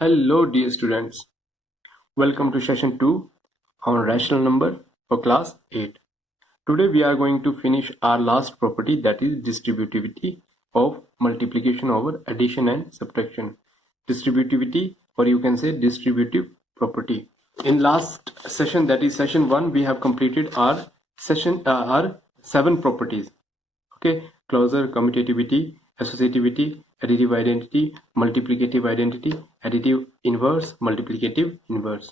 Hello dear students, welcome to session 2 on rational number for class 8. Today we are going to finish our last property, that is distributivity of multiplication over addition and subtraction. Distributivity, or you can say distributive property. In last session, that is session 1, we have completed our 7 properties. Okay, closure, commutativity, associativity, additive identity, multiplicative identity, additive inverse, multiplicative inverse.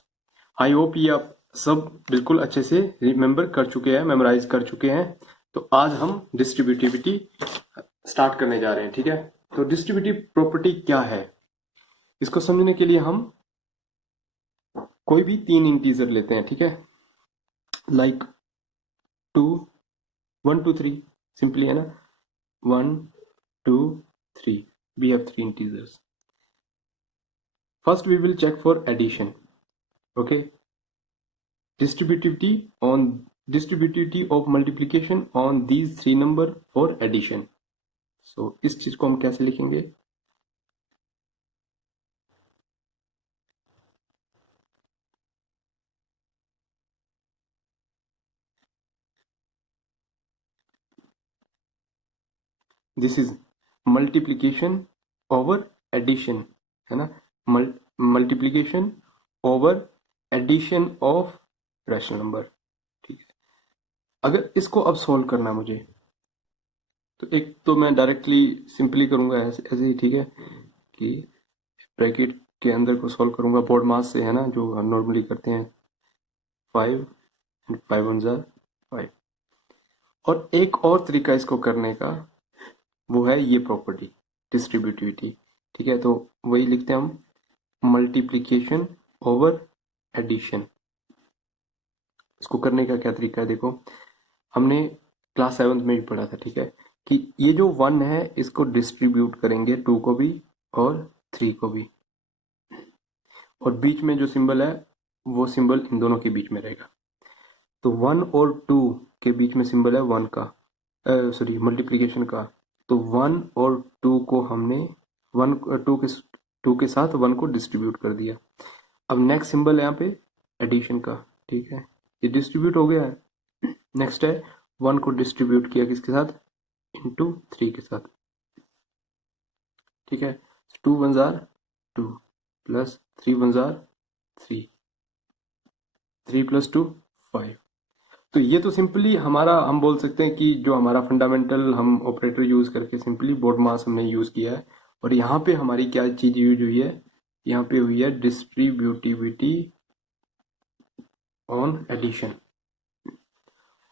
I hope ये आप सब बिल्कुल अच्छे से remember कर चुके हैं, memorise कर चुके हैं. तो आज हम डिस्ट्रीब्यूटिविटी स्टार्ट करने जा रहे हैं. ठीक है, तो डिस्ट्रीब्यूटिव प्रॉपर्टी क्या है, इसको समझने के लिए हम कोई भी 3 इंटीजर लेते हैं. ठीक है, लाइक 2, 1 2 3, सिंपली है ना, 1 2 3, we have 3 integers. First we will check for addition. Okay, distributivity of multiplication on these 3 number for addition. So इस चीज को हम कैसे लिखेंगे? This is multiplication over addition, है ना, multiplication over addition of rational number. ठीक है, अगर इसको अब सोल्व करना मुझे, तो एक तो मैं डायरेक्टली सिंपली करूंगा ऐसे ही. ठीक है, कि ब्रैकेट के अंदर को सोल्व करूंगा बोर्ड मास से, है ना, जो हम नॉर्मली करते हैं. 5 and 5 1 जार 5. और एक और तरीका इसको करने का, वो है ये प्रॉपर्टी डिस्ट्रीब्यूटिविटी. ठीक है, तो वही लिखते हैं हम, मल्टीप्लिकेशन ओवर एडिशन. इसको करने का क्या तरीका है, देखो हमने क्लास 7 में भी पढ़ा था. ठीक है, कि ये जो 1 है इसको डिस्ट्रीब्यूट करेंगे 2 को भी और 3 को भी, और बीच में जो सिंबल है वो सिंबल इन दोनों के बीच में रहेगा. तो 1 और 2 के बीच में सिंबल है 1 का, सॉरी मल्टीप्लिकेशन का. तो 1 और 2 को हमने 2 के साथ 1 को डिस्ट्रीब्यूट कर दिया. अब नेक्स्ट सिंबल है यहाँ पे एडिशन का. ठीक है, ये डिस्ट्रीब्यूट हो गया है. नेक्स्ट है 1 को डिस्ट्रीब्यूट किया किसके साथ, इनटू 3 के साथ. ठीक है, 2 1 जार 2 प्लस 3 1 जार 3, 3 प्लस 2 5. तो ये तो सिंपली हमारा, हम बोल सकते हैं कि जो हमारा फंडामेंटल हम ऑपरेटर यूज करके सिंपली बोर्ड मास हमने यूज किया है. और यहाँ पे हमारी क्या चीज यूज हुई है, यहाँ पे हुई है distributivity on addition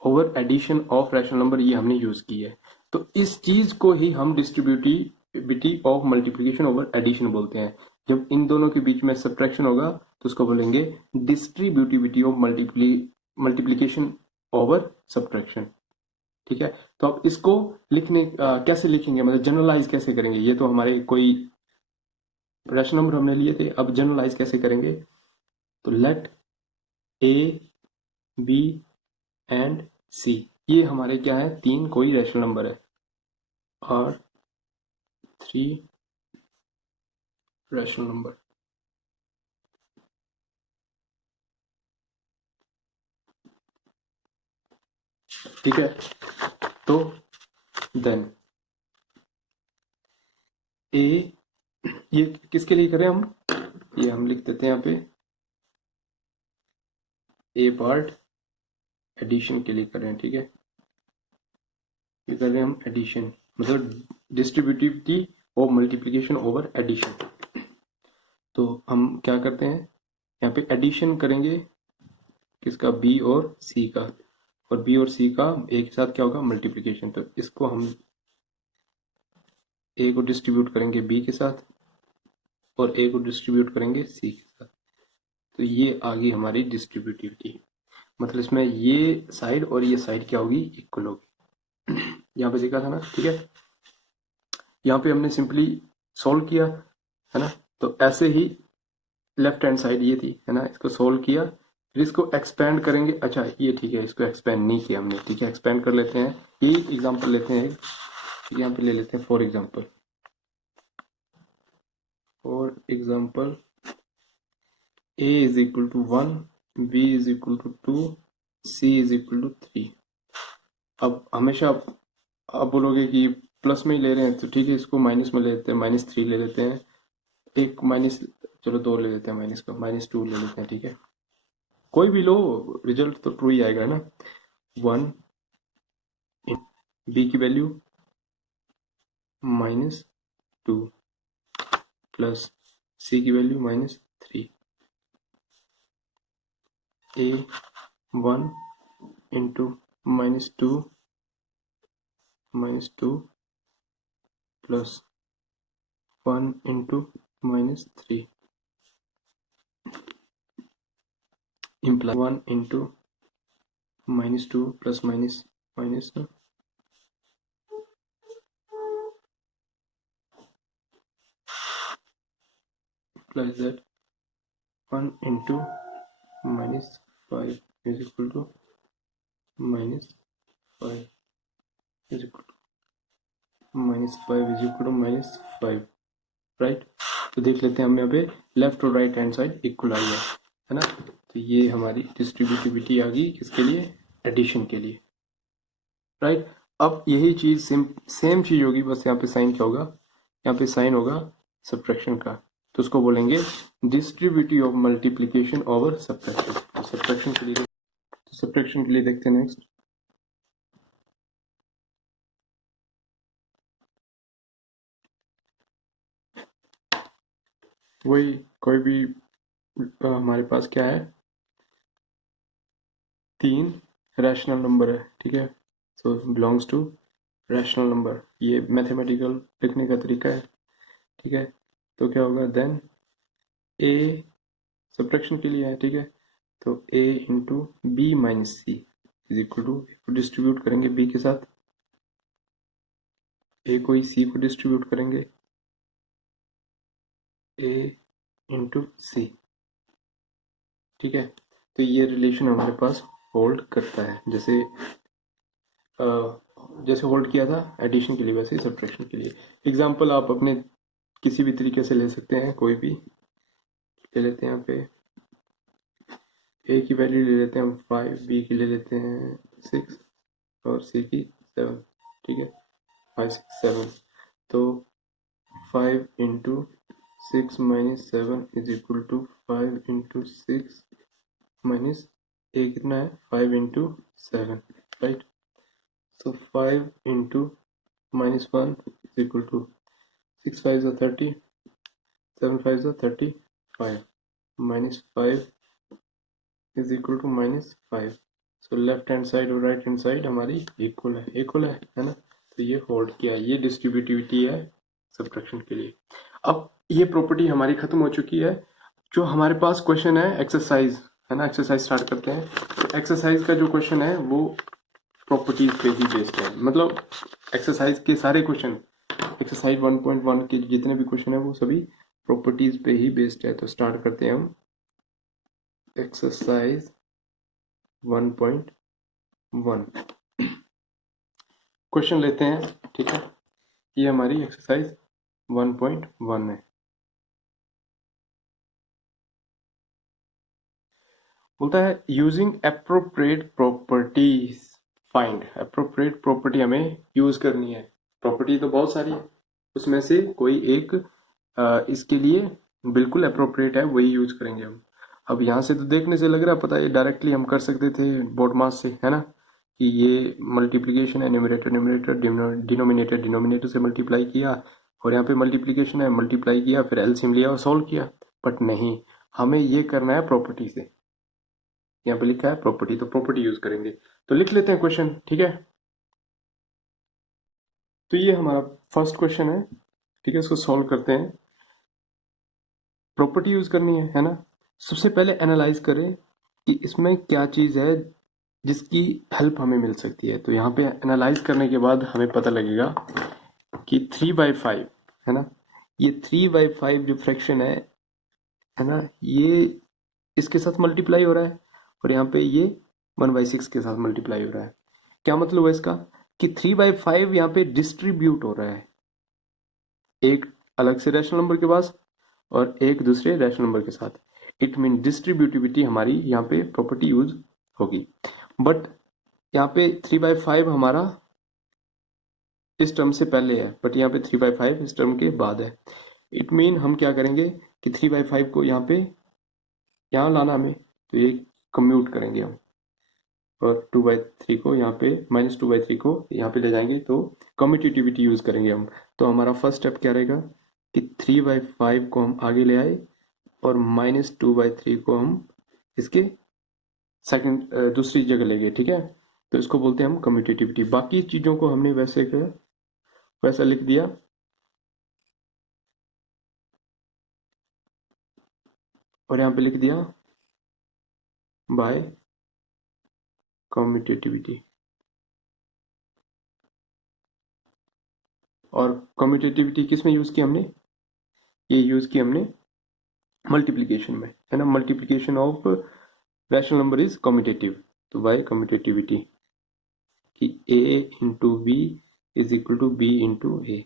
over addition of rational number, ये हमने यूज की है. तो इस चीज को ही हम distributivity of multiplication over addition बोलते हैं. जब इन दोनों के बीच में सब्ट्रैक्शन होगा तो उसको बोलेंगे distributivity of multiplication over subtraction. ठीक है, तो अब इसको लिखने कैसे लिखेंगे, मतलब जनरलाइज कैसे करेंगे. ये तो हमारे कोई रैशनल नंबर हमने लिए थे, अब जनरलाइज कैसे करेंगे. तो लेट ए बी एंड सी, ये हमारे क्या है, 3 कोई रैशनल नंबर है, और 3 रैशनल नंबर. ठीक है, तो देन ए, ये किसके लिए करें हम, ये हम लिख देते हैं यहाँ पे ए पार्ट एडिशन के लिए करें. ठीक है, ये कर रहे हैं हम एडिशन, मतलब distributivity of multiplication over addition. तो हम क्या करते हैं, यहाँ पे एडिशन करेंगे किसका, बी और सी का, और बी और सी का एक साथ क्या होगा, मल्टीप्लिकेशन. तो इसको हम ए को डिस्ट्रीब्यूट करेंगे बी के साथ और ए को डिस्ट्रीब्यूट करेंगे सी के साथ. तो ये आ गई हमारी डिस्ट्रीब्यूटिविटी, मतलब इसमें ये साइड और ये साइड क्या होगी, इक्वल होगी. यहाँ पे देखा था ना. ठीक है, यहाँ पे हमने सिंपली सोल्व किया, है ना. तो ऐसे ही लेफ्ट हैंड साइड ये थी, है ना, इसको सोल्व किया, फिर इसको एक्सपेंड करेंगे. अच्छा ये ठीक है, इसको एक्सपेंड नहीं किया हमने. ठीक है, एक्सपेंड कर लेते हैं, ये एग्जांपल लेते हैं. यहाँ पे ले लेते हैं for example a is equal to 1, b is equal to 2, c is equal to 3। अब हमेशा आप बोलोगे कि प्लस में ही ले रहे हैं तो ठीक है, इसको माइनस में ले लेते हैं, -3 ले लेते हैं, एक माइनस, चलो 2 ले लेते हैं माइनस का, -2 ले लेते हैं, ठीक है। कोई भी लो, रिजल्ट तो ट्रू ही आएगा ना। 1 बी की वैल्यू -2 प्लस सी की value -3, A 1 into -2 plus 1 into -3 imply 1 into -2 plus minus implies that 1 into -5 is equal to -5 is equal to -5 right. तो देख लेते हैं हम यहाँ पे लेफ्ट और राइट हैंड साइड इक्वल आई है ना। तो ये हमारी डिस्ट्रीब्यूटिविटी आ गई किसके लिए, एडिशन के लिए, राइट। अब यही चीज सेम चीज होगी, बस यहाँ पे साइन क्या होगा, यहाँ पे साइन होगा सब्ट्रैक्शन का, तो उसको बोलेंगे distributive of multiplication over subtraction. तो सब्ट्रैक्शन के लिए देखते हैं नेक्स्ट। वही कोई भी हमारे पास क्या है, 3 रैशनल नंबर है, ठीक है, सो बिलोंग्स टू रैशनल नंबर। ये मैथमेटिकल लिखने का तरीका है, ठीक है। तो क्या होगा, देन ए सब्ट्रैक्शन के लिए है, ठीक है, तो a into b minus c is equal to, distribute करेंगे b के साथ, a को ही c को डिस्ट्रीब्यूट करेंगे, a इंटू सी, ठीक है। तो ये रिलेशन हमारे पास होल्ड करता है, जैसे होल्ड किया था एडिशन के लिए वैसे ही सब्ट्रैक्शन के लिए। एग्जाम्पल आप अपने किसी भी तरीके से ले सकते हैं, कोई भी ले लेते हैं, यहाँ पे a की वैल्यू ले लेते हैं हम 5, b की ले लेते हैं 6 और c की 7, ठीक है, 5 6 7। तो 5 into 6 minus 7 is equal to 5 into 6 minus a कितना है, 5 इंटू 7, राइट। तो 5 into -1 is equal to 6 5 30, 7 5 35, -5 is equal to -5। So left hand side और राइट हैंड साइड हमारी इक्वल है ना। तो ये होल्ड किया, ये डिस्ट्रीब्यूटिविटी है सब्ट्रैक्शन के लिए। अब ये प्रॉपर्टी हमारी खत्म हो चुकी है। जो हमारे पास क्वेश्चन है एक्सरसाइज, है ना, एक्सरसाइज स्टार्ट करते हैं। तो एक्सरसाइज का जो क्वेश्चन है वो प्रॉपर्टीज पे ही बेस्ड है, मतलब एक्सरसाइज के सारे क्वेश्चन, एक्सरसाइज 1.1 के जितने भी क्वेश्चन है वो सभी प्रॉपर्टीज पे ही बेस्ड है। तो स्टार्ट करते हैं हम एक्सरसाइज 1.1 क्वेश्चन लेते हैं, ठीक है। ये हमारी एक्सरसाइज 1.1 है। बोलता है using appropriate properties find. Appropriate property हमें यूज करनी है। प्रॉपर्टी तो बहुत सारी है, उसमें से कोई एक इसके लिए बिल्कुल अप्रोप्रिएट है, वही यूज करेंगे हम। अब यहाँ से तो देखने से लग रहा है, पता है डायरेक्टली हम कर सकते थे बोर्ड मास से, है ना, कि ये मल्टीप्लिकेशन है, न्यूमरेटर डिनोमिनेटर से मल्टीप्लाई किया, और यहाँ पे मल्टीप्लिकेशन है, मल्टीप्लाई किया, फिर एलसीएम लिया और सॉल्व किया। बट नहीं, हमें ये करना है प्रॉपर्टी से। यहाँ पे लिखा है प्रॉपर्टी, तो प्रॉपर्टी यूज करेंगे। तो लिख लेते हैं क्वेश्चन, ठीक है। तो ये हमारा फर्स्ट क्वेश्चन है, ठीक है, इसको सॉल्व करते हैं। प्रॉपर्टी यूज करनी है ना। सबसे पहले एनालाइज करें कि इसमें क्या चीज है जिसकी हेल्प हमें मिल सकती है। तो यहाँ पे एनालाइज करने के बाद हमें पता लगेगा कि 3/5 है ना, ये 3/5 जो फ्रैक्शन है ना, ये इसके साथ मल्टीप्लाई हो रहा है, और यहाँ पे ये 1/6 के साथ मल्टीप्लाई हो रहा है। क्या मतलब है इसका, कि 3/5 यहाँ पे डिस्ट्रीब्यूट हो रहा है, एक अलग से रैशनल नंबर के पास और एक दूसरे रैशनल नंबर के साथ। इट मीन डिस्ट्रीब्यूटिविटी हमारी यहाँ पे प्रॉपर्टी यूज होगी। बट यहाँ पे 3/5 हमारा इस टर्म से पहले है, बट यहाँ पे 3/5 इस टर्म के बाद है। इट मीन हम क्या करेंगे कि 3/5 को यहाँ पे यहाँ लाना हमें, तो ये कम्यूट करेंगे हम, और 2/3 को यहाँ पे -2/3 को यहाँ पे ले जाएंगे, तो कम्यूटेटिविटी यूज करेंगे हम। तो हमारा फर्स्ट स्टेप क्या रहेगा कि 3/5 को हम आगे ले आए और -2/3 को हम इसके सेकंड दूसरी जगह ले गए, ठीक है। तो इसको बोलते हैं हम कम्यूटेटिविटी। बाकी चीजों को हमने वैसे क्या वैसा लिख दिया, और यहाँ पे लिख दिया बाय कम्यूटेटिविटी। और कम्यूटेटिविटी किस में यूज की हमने, ये यूज की हमने मल्टीप्लीकेशन में, है ना। Multiplication of rational number is commutative, तो बाय कम्यूटेटिविटी कि a into b is equal to b into a.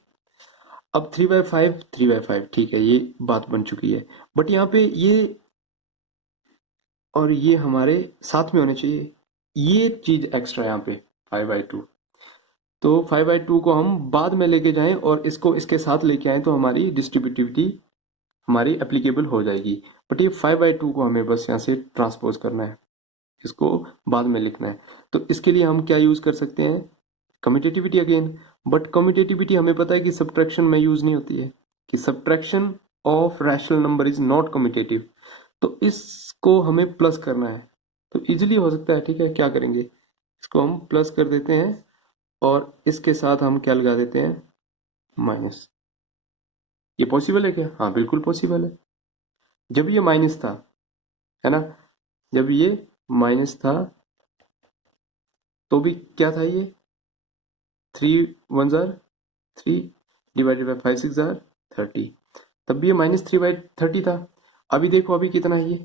अब 3/5 ठीक है, ये बात बन चुकी है। बट यहाँ पे ये और ये हमारे साथ में होने चाहिए, ये चीज एक्स्ट्रा यहाँ पे 5/2। तो 5/2 को हम बाद में लेके जाएं और इसको इसके साथ लेके आए, तो हमारी डिस्ट्रीब्यूटिविटी हमारी एप्लीकेबल हो जाएगी। बट ये 5/2 को हमें बस यहाँ से ट्रांसपोज करना है, इसको बाद में लिखना है। तो इसके लिए हम क्या यूज कर सकते हैं, कम्यूटेटिविटी अगेन। बट कम्यूटेटिविटी हमें पता है कि सब्ट्रैक्शन में यूज नहीं होती है, कि subtraction of rational number is not commutative. तो इसको हमें प्लस करना है, तो इजीली हो सकता है, ठीक है। क्या करेंगे, इसको हम प्लस कर देते हैं और इसके साथ हम क्या लगा देते हैं, माइनस। ये पॉसिबल है क्या, हाँ बिल्कुल पॉसिबल है। जब ये माइनस था, है ना, जब ये माइनस था तो भी क्या था, ये 3 1 जार 3 डिवाइडेड बाई 5 6 जार 30, तब भी ये -3/30 था। अभी देखो अभी कितना है,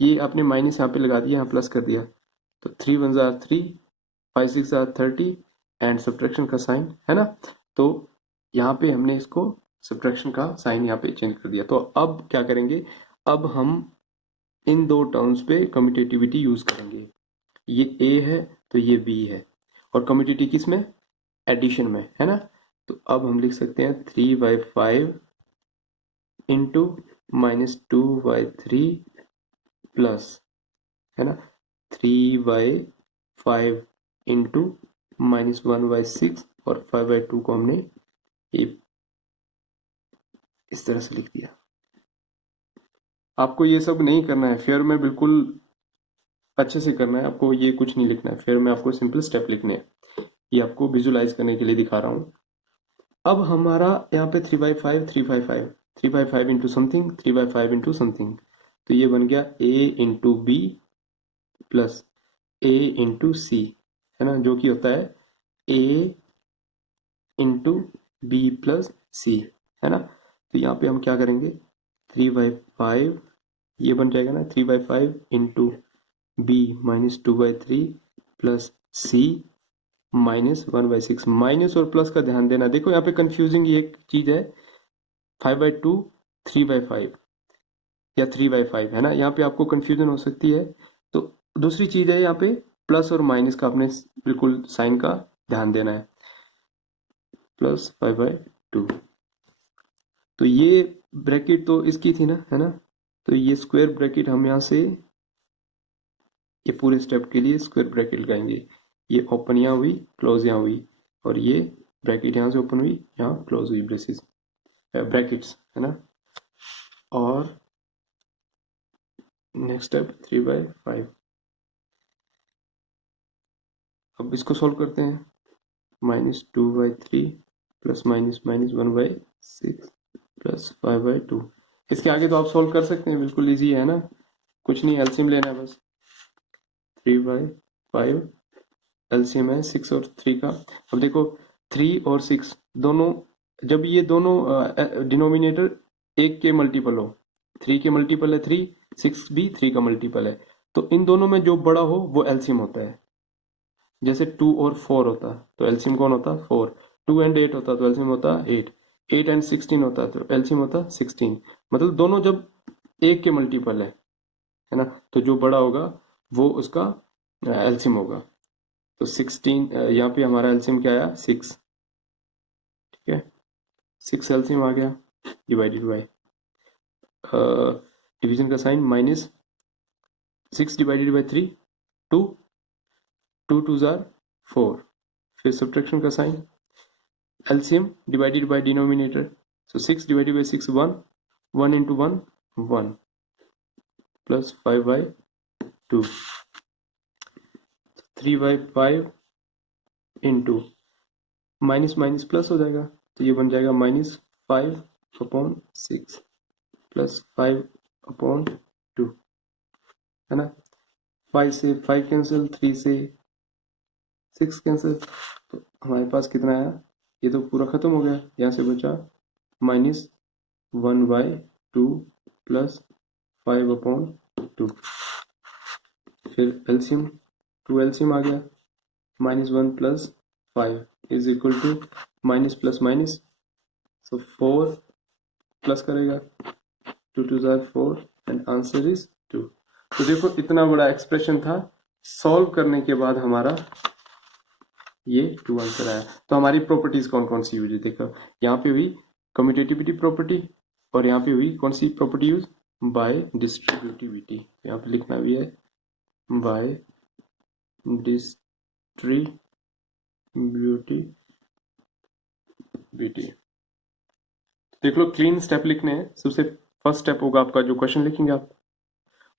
ये आपने माइनस यहाँ पे लगा दिया, यहाँ प्लस कर दिया, तो 3 1 जार 3 5 6 जार 30 एंड सब्ट्रैक्शन का साइन, है ना। तो यहाँ पे हमने इसको सब्ट्रैक्शन का साइन यहाँ पे चेंज कर दिया। तो अब क्या करेंगे, अब हम इन दो टर्म्स पे कम्यूटेटिविटी यूज करेंगे। ये a है तो ये b है, और कम्यूटेटिव किस में, एडिशन में, है ना। तो अब हम लिख सकते हैं 3/5 इंटू -2/3 प्लस, है ना, 3/5 इंटू -1/6, और 5/2 को हमने ये इस तरह से लिख दिया। आपको ये सब नहीं करना है फेयर में, बिल्कुल अच्छे से करना है आपको, ये कुछ नहीं लिखना है फेयर में, आपको सिंपल स्टेप लिखने हैं। ये आपको विजुलाइज करने के लिए दिखा रहा हूँ। अब हमारा यहाँ पे 3/5 3/5 इंटू समथिंग 3/5 इंटू समथिंग, तो ये बन गया a into b plus a into c, है ना, जो कि होता है a into b plus c, है ना। तो यहाँ पे हम क्या करेंगे, 3/5 ये बन जाएगा ना, 3/5 इंटू बी -2/3 प्लस सी -1/6। माइनस और प्लस का ध्यान देना, देखो यहाँ पे कंफ्यूजिंग ये एक चीज है, 5/2 3/5 या 3/5, है ना, यहाँ पे आपको कंफ्यूजन हो सकती है। तो दूसरी चीज है, यहाँ पे प्लस और माइनस का आपने बिल्कुल साइन का ध्यान देना है, प्लस 5/2। तो ये ब्रैकेट तो इसकी थी ना, है ना, तो ये स्क्वायर ब्रैकेट हम यहाँ से ये पूरे स्टेप के लिए स्क्वायर ब्रैकेट लगाएंगे। ये ओपन यहाँ हुई, क्लोज यहाँ हुई, और ये ब्रैकेट यहाँ से ओपन हुई, यहाँ क्लोज हुई, ब्रेसेस ब्रैकेट्स, है ना। और नेक्स्ट स्टेप 3/5। अब इसको सॉल्व करते हैं, -2/3 प्लस -1/6 प्लस 5/2। इसके आगे तो आप सॉल्व कर सकते हैं, बिल्कुल इजी है ना, कुछ नहीं, एलसीएम लेना है बस। 3/5 एलसीएम है 6 और 3 का। अब देखो 3 और 6 दोनों, जब ये दोनों डिनोमिनेटर 1 के मल्टीपल हो, 3 के मल्टीपल है 3, 6 भी 3 का मल्टीपल है, तो इन दोनों में जो बड़ा हो वो एलसीएम होता है। जैसे 2 और 4 होता तो एलसीएम कौन होता, 4। 2 एंड 8 होता तो एलसीएम होता 8। 8 एंड 16 होता तो एलसीएम होता 16। मतलब दोनों जब 1 के मल्टीपल है है ना, तो जो बड़ा होगा वो उसका एलसीएम होगा। तो 16 यहाँ पे हमारा एलसीएम क्या आया 6, ठीक है, 6 एलसीएम आ गया डिवाइडेड बाय डिवीजन का साइन माइनस 6 डिवाइडेड बाय 3 2, 2 2 जार 4, फिर सब्ट्रैक्शन का sign LCM divided by denominator, so 6 divided by 6 1 into 1 1 plus 5 by 2, 3 by 5 into minus minus plus हो जाएगा, तो ये बन जाएगा -5/6 प्लस 5/2, है ना। 5 से 5 कैंसिल, 3 से 6 कैंसिल, तो हमारे पास कितना आया, ये तो पूरा खत्म हो गया, यहाँ से बचा -1/2 प्लस 5/2, फिर एलसीएम 2 एलसीएम आ गया, -1 plus 5 is equal to minus plus minus, so 4 plus करेगा 2 2 जार 4 एंड आंसर इज 2। तो देखो इतना बड़ा एक्सप्रेशन था, सॉल्व करने के बाद हमारा ये 2 आंसर आया। तो हमारी प्रॉपर्टीज कौन कौन सी यूज, देखो यहाँ पे हुई कम्यूटेटिविटी प्रॉपर्टी, और यहाँ पे हुई कौन सी प्रॉपर्टी यूज, बाय डिस्ट्रीब्यूटिविटी, यहाँ पे लिखना भी है बाय डिस्ट्रीब्यूटिविटी। देख लो क्लीन स्टेप लिखने हैं, सबसे फर्स्ट स्टेप होगा आपका जो क्वेश्चन लिखेंगे आप,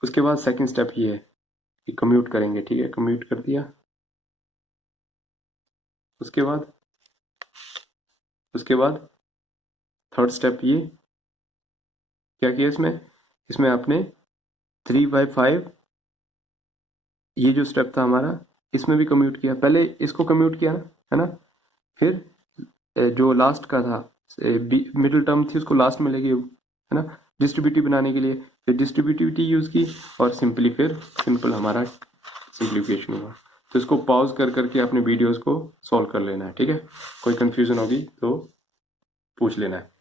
उसके बाद सेकंड स्टेप ये है कि कम्यूट करेंगे, ठीक है, कम्यूट कर दिया, उसके बाद थर्ड स्टेप ये क्या किया, इसमें आपने 3/5, ये जो स्टेप था हमारा इसमें भी कम्यूट किया, पहले इसको कम्यूट किया है ना, फिर जो लास्ट का था मिडिल टर्म थी उसको लास्ट में लेके, है ना, डिस्ट्रीब्यूटिव बनाने के लिए, फिर डिस्ट्रीब्यूटिविटी यूज की, और सिंपल हमारा सिंप्लीफिकेशन हुआ। तो इसको पॉज कर करके अपने वीडियोस को सॉल्व कर लेना है, ठीक है, कोई कंफ्यूजन होगी तो पूछ लेना है।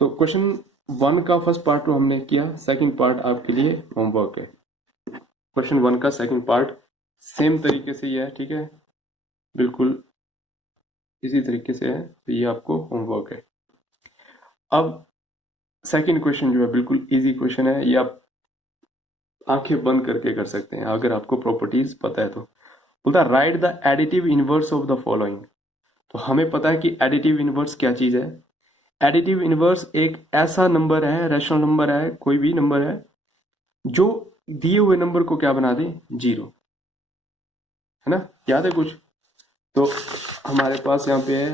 तो क्वेश्चन 1 का फर्स्ट पार्ट तो हमने किया, सेकंड पार्ट आपके लिए होमवर्क है। क्वेश्चन 1 का सेकंड पार्ट सेम तरीके से ही है, ठीक है, बिल्कुल इसी तरीके से है, तो ये आपको होमवर्क है। अब सेकंड क्वेश्चन जो है बिल्कुल इजी क्वेश्चन है, ये आप आंखें बंद करके कर सकते हैं अगर आपको प्रॉपर्टीज पता है तो। बोलता है right the additive inverse of the following. तो हमें पता है कि एडिटिव इनवर्स क्या चीज है। एडिटिव इनवर्स एक ऐसा नंबर है, रैशनल नंबर है, कोई भी नंबर है जो दिए हुए नंबर को क्या बना दे, 0, है ना, याद है कुछ। तो हमारे पास यहाँ पे है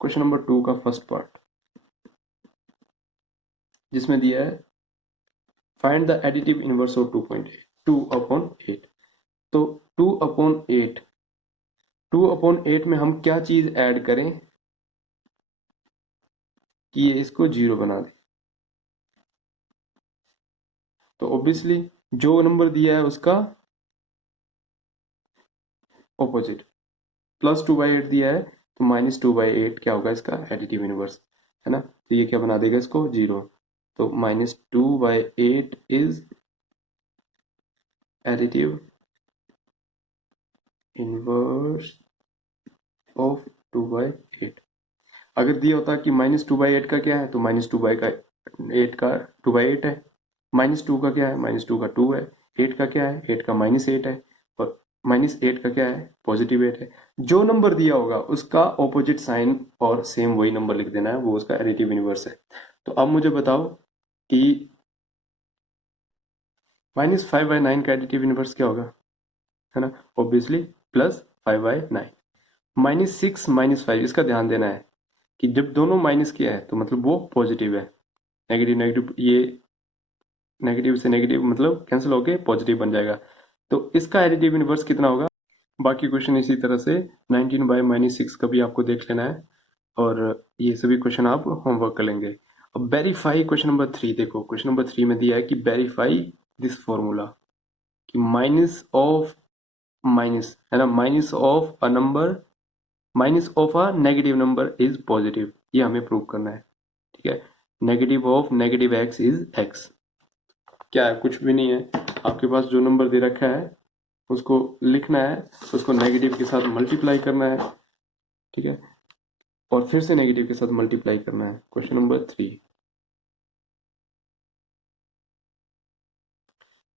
क्वेश्चन नंबर 2 का फर्स्ट पार्ट, जिसमें दिया है find the additive inverse of 2/8। तो 2/8 में हम क्या चीज ऐड करें कि ये इसको 0 बना दे। तो ऑब्वियसली जो नंबर दिया है उसका ऑपोजिट, +2/8 दिया है तो -2/8 क्या होगा इसका एडिटिव इनवर्स, है ना, तो ये क्या बना देगा इसको 0। तो -2/8 इज एडिटिव इनवर्स ऑफ 2/8। अगर दिया होता कि -2/8 का क्या है, तो -2/8 का 2/8 है, -2 का क्या है, -2 का 2 है, 8 का क्या है, 8 का -8 है, और -8 का क्या है, +8 है। जो नंबर दिया होगा उसका ऑपोजिट साइन और सेम वही नंबर लिख देना है, वो उसका एडिटिव इनवर्स है। तो अब मुझे बताओ कि -5/9 का एडिटिव इनवर्स क्या होगा, है ना, ऑब्वियसली +5/9। -6 -5, इसका ध्यान देना है कि जब दोनों माइनस किया है तो मतलब वो पॉजिटिव है, नेगेटिव नेगेटिव, ये नेगेटिव से नेगेटिव मतलब कैंसिल होके पॉजिटिव बन जाएगा। तो इसका एडिटिव इनवर्स कितना होगा। बाकी क्वेश्चन इसी तरह से 19/-6 का भी आपको देख लेना है, और ये सभी क्वेश्चन आप होमवर्क कर लेंगे। अब वेरीफाई क्वेश्चन नंबर 3, देखो क्वेश्चन नंबर 3 में दिया है कि वेरीफाई दिस फॉर्मूला, कि माइनस ऑफ माइनस, है ना, minus of a negative number is positive, ये हमें प्रूव करना है, ठीक है। Negative of negative x is x, क्या है, कुछ भी नहीं है, आपके पास जो नंबर दे रखा है उसको लिखना है, उसको नेगेटिव के साथ मल्टीप्लाई करना है, ठीक है, और फिर से नेगेटिव के साथ मल्टीप्लाई करना है। Question number 3।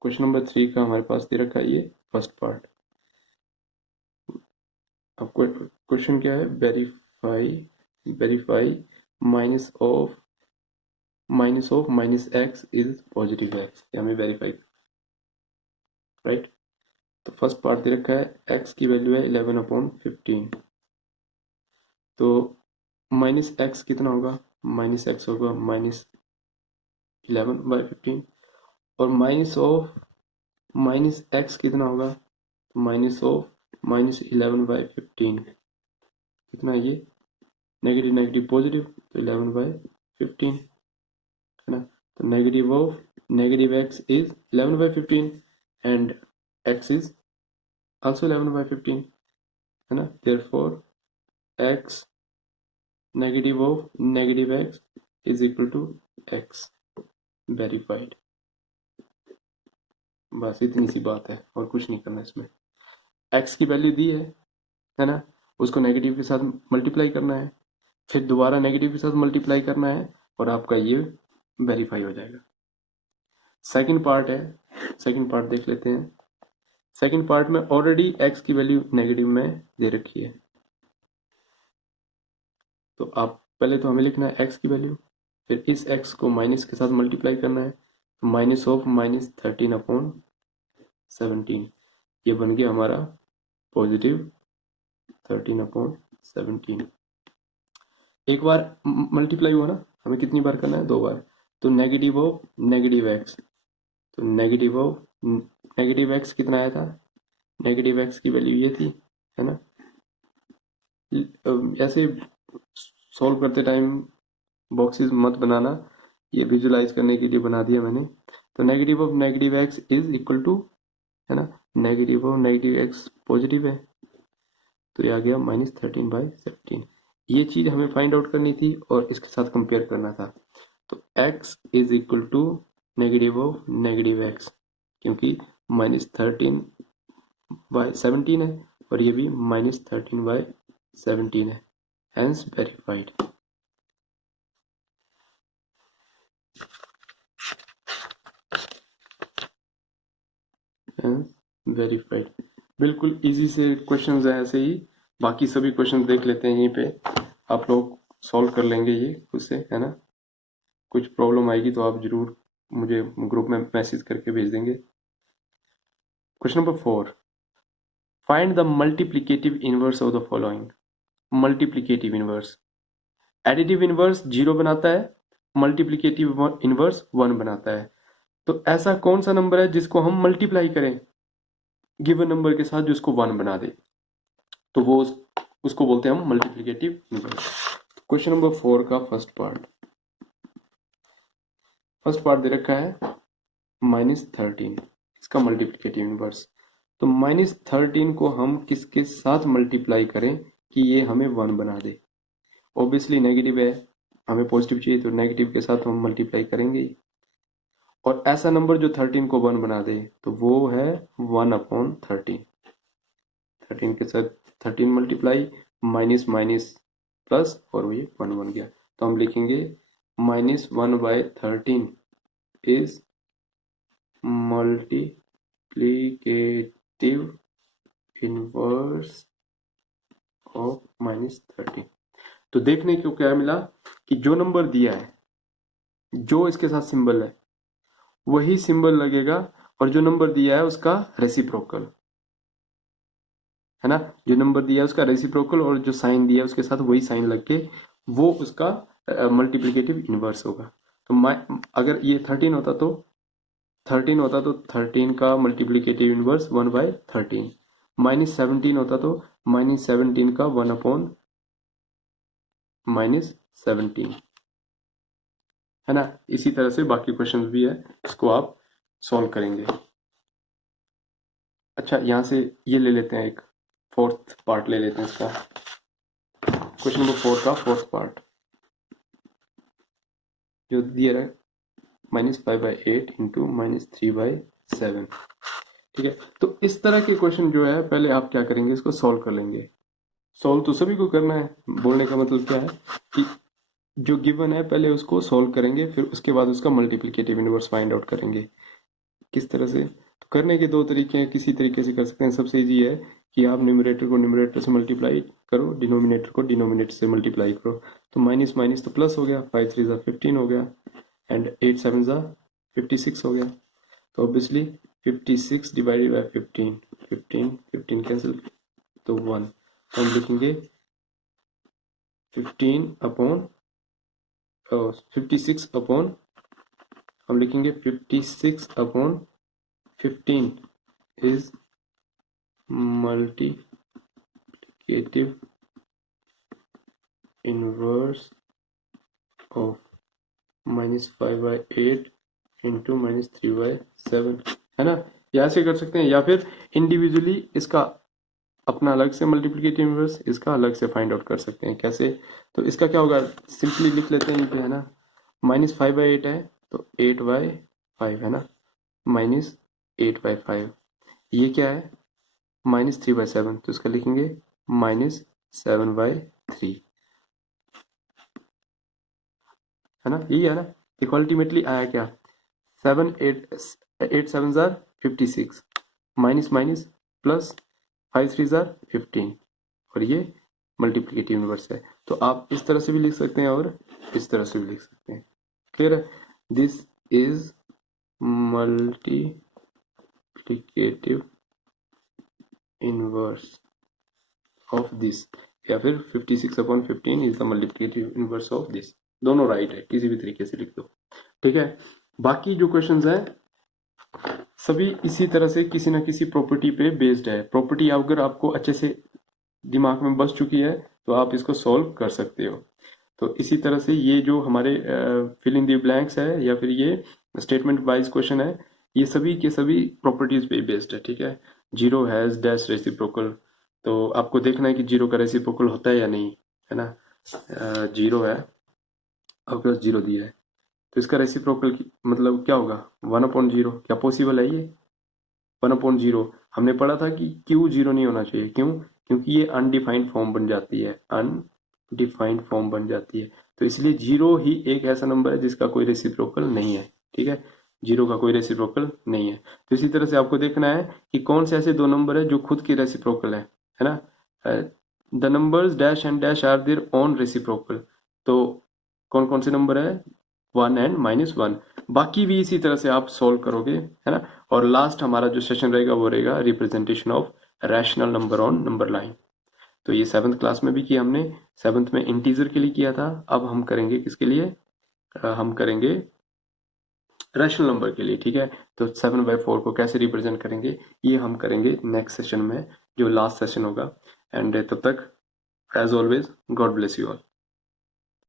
क्वेश्चन नंबर 3 का हमारे पास दे रखा है ये फर्स्ट पार्ट। अब क्वेश्चन क्या है, verify minus of minus x is positive x, ये हमें वेरीफाई, राइट। तो फर्स्ट पार्ट दे रखा है एक्स की वैल्यू है 11/15, तो माइनस एक्स कितना होगा, माइनस एक्स होगा -11/15, और माइनस ऑफ माइनस एक्स कितना होगा, माइनस ऑफ -11/15 कितना है ये, नेगेटिव नेगेटिव पॉजिटिव, तो 11/15 है ना। तो negative of negative x is 11/15 and x is also 11/15 है ना। Therefore x negative of negative x is equal to x, verified. बस इतनी सी बात है और कुछ नहीं करना इसमें। एक्स की वैल्यू दी है ना, उसको नेगेटिव के साथ मल्टीप्लाई करना है, फिर दोबारा नेगेटिव के साथ मल्टीप्लाई करना है और आपका ये वेरीफाई हो जाएगा। सेकंड पार्ट है, सेकंड पार्ट देख लेते हैं। सेकंड पार्ट में ऑलरेडी एक्स की वैल्यू नेगेटिव में दे रखी है, तो आप पहले तो हमें लिखना है एक्स की वैल्यू, फिर इस एक्स को माइनस के साथ मल्टीप्लाई करना है, माइनस ऑफ -13/17, ये बन गया हमारा पॉजिटिव 13/17। एक बार मल्टीप्लाई हुआ ना, हमें कितनी बार करना है, 2 बार। तो नेगेटिव ऑफ नेगेटिव एक्स, तो नेगेटिव ऑफ नेगेटिव एक्स कितना आया था, नेगेटिव एक्स की वैल्यू ये थी, है ना। ऐसे सॉल्व करते टाइम बॉक्सेस मत बनाना, ये विजुलाइज करने के लिए बना दिया मैंने। तो negative of negative x is equal to, है ना, negative of negative x positive है, तो ये आ गया -13/17। ये चीज हमें फाइंड आउट करनी थी और इसके साथ कंपेयर करना था। तो x is equal to negative of negative x, क्योंकि -13/17 है और ये भी -13/17 है, हेंस वेरीफाइड। वेरीफाइड। बिल्कुल इजी से क्वेश्चंस है, ऐसे ही बाकी सभी क्वेश्चंस देख लेते हैं, यहीं पे आप लोग सॉल्व कर लेंगे ये खुद से, है ना। कुछ प्रॉब्लम आएगी तो आप जरूर मुझे ग्रुप में मैसेज करके भेज देंगे। Question number 4, find the multiplicative inverse of the following. Multiplicative inverse, additive inverse 0 बनाता है, मल्टीप्लिकेटिव इनवर्स 1 बनाता है। तो ऐसा कौन सा नंबर है जिसको हम मल्टीप्लाई करें गिवन नंबर के साथ, जिसको 1 बना दे, तो वो उसको बोलते हैं हम मल्टीप्लिकेटिव इनवर्स। क्वेश्चन नंबर 4 का फर्स्ट पार्ट दे रखा है -13, इसका मल्टीप्लिकेटिव इनवर्स। तो -13 को हम किसके साथ मल्टीप्लाई करें कि ये हमें 1 बना दे। ऑब्वियसली नेगेटिव है, हमें पॉजिटिव चाहिए, तो नेगेटिव के साथ हम मल्टीप्लाई करेंगे। और ऐसा नंबर जो 13 को 1 बना दे, तो वो है 1/13। 13 के साथ 13 मल्टीप्लाई, माइनस माइनस प्लस, और ये 1 बन गया। तो हम लिखेंगे -1/13 इज मल्टीप्लिकेटिव इनवर्स ऑफ -13। तो देखने को क्या मिला कि जो नंबर दिया है, जो इसके साथ सिंबल है वही सिंबल लगेगा, और जो नंबर दिया है उसका रेसिप्रोकल, है ना। जो नंबर दिया है उसका रेसिप्रोकल, और जो साइन दिया है उसके साथ वही साइन लग के वो उसका मल्टीप्लिकेटिव इनवर्स होगा। तो अगर ये 13 होता तो 13 का मल्टीप्लिकेटिव इनवर्स 1/13, -17 होता तो -17 का 1/-17, है ना। इसी तरह से बाकी क्वेश्चन भी है, इसको आप सॉल्व करेंगे। अच्छा, यहां से ये ले लेते हैं, एक फोर्थ पार्ट ले लेते हैं इसका। क्वेश्चन नंबर 4 का फोर्थ पार्ट जो दिया है, -5/8 इंटू -3/6 7। ठीक है, तो इस तरह के क्वेश्चन जो है पहले आप क्या करेंगे, इसको सॉल्व कर लेंगे। सॉल्व तो सभी को करना है, बोलने का मतलब क्या है कि जो गिवन है पहले उसको सॉल्व करेंगे, फिर उसके बाद उसका मल्टीप्लिकेटिव इनवर्स फाइंड आउट करेंगे। किस तरह से, तो करने के दो तरीके हैं, किसी तरीके से कर सकते हैं। सबसे इजी है कि आप न्यूमरेटर को न्यूमरेटर से मल्टीप्लाई करो, डिनोमिनेटर को डिनोमिनेटर से मल्टीप्लाई करो। तो माइनस माइनस तो प्लस हो गया, 5 3 ज़ा 15 हो गया, एंड 8 7 ज़ा 56 हो गया। तो ऑब्वियसली 56 डिवाइडेड बाय 15, 15 कैंसिल तो 1, तो हम लिखेंगे 15 अपॉन 56 अपॉन, हम लिखेंगे 56 upon 15 is multiplicative inverse of -5/8 into -3/7, है ना। या ऐसे कर सकते हैं, या फिर इंडिविजुअली इसका अपना अलग से मल्टीप्लिकेटिव इनवर्स, इसका अलग से फाइंड आउट कर सकते हैं। कैसे, तो इसका क्या होगा, सिंपली लिख लेते हैं, ये पे है ना -5/8 है तो 8/5 है ना, -8/5। ये क्या है -3/7, तो इसका लिखेंगे -7/3, है ना। यही है ना, देखो अल्टीमेटली आया क्या, 7 8 7 jar 56, minus minus plus 5 3 jar 15, और ये मल्टीप्लिकेटिव इनवर्स है। तो आप इस तरह से भी लिख सकते हैं और इस तरह से भी लिख सकते हैं। क्लियर है, this is multiplicative inverse of this, या फिर 56/15 is the multiplicative inverse of this. दोनों राइट है, किसी भी तरीके से लिख दो। ठीक है, बाकी जो क्वेश्चंस हैं सभी इसी तरह से किसी ना किसी प्रॉपर्टी पे बेस्ड है। प्रॉपर्टी अगर आपको अच्छे से दिमाग में बस चुकी है तो आप इसको सॉल्व कर सकते हो। तो इसी तरह से ये जो हमारे फिल इन द ब्लैंक्स है या फिर ये स्टेटमेंट वाइज क्वेश्चन है, ये सभी के सभी प्रॉपर्टीज पे बेस्ड है। ठीक है, जीरो हैज डैश रेसिप्रोकल, तो आपको देखना है कि जीरो का रेसिप्रोकल होता है या नहीं, है ना। जीरो है, आपके पास जीरो दिया है, तो इसका रेसिप्रोकल मतलब क्या होगा, 1/0। क्या पॉसिबल है ये 1/0? हमने पढ़ा था कि क्यों जीरो नहीं होना चाहिए, क्यों, क्योंकि ये अनडिफाइंड फॉर्म बन जाती है, अनडिफाइंड फॉर्म बन जाती है। तो इसलिए जीरो ही एक ऐसा नंबर है जिसका कोई रेसिप्रोकल नहीं है। ठीक है, जीरो का कोई रेसिप्रोकल नहीं है। तो इसी तरह से आपको देखना है कि कौन से ऐसे दो नंबर है जो खुद के रेसिप्रोकल है ना। The numbers dash and dash are their own reciprocal, तो कौन कौन से नंबर है, 1 एंड -1। बाकी भी इसी तरह से आप सोल्व करोगे, है ना। और लास्ट हमारा जो सेशन रहेगा वो रहेगा representation of rational number on number line. तो ये 7th क्लास में भी किया हमने, 7th में इंटीजर के लिए किया था। अब हम करेंगे किसके लिए, हम करेंगे रैशनल नंबर के लिए। ठीक है, तो 7/4 को कैसे रिप्रेजेंट करेंगे ये हम करेंगे नेक्स्ट सेशन में, जो लास्ट सेशन होगा। एंड तब तक as always God bless you all.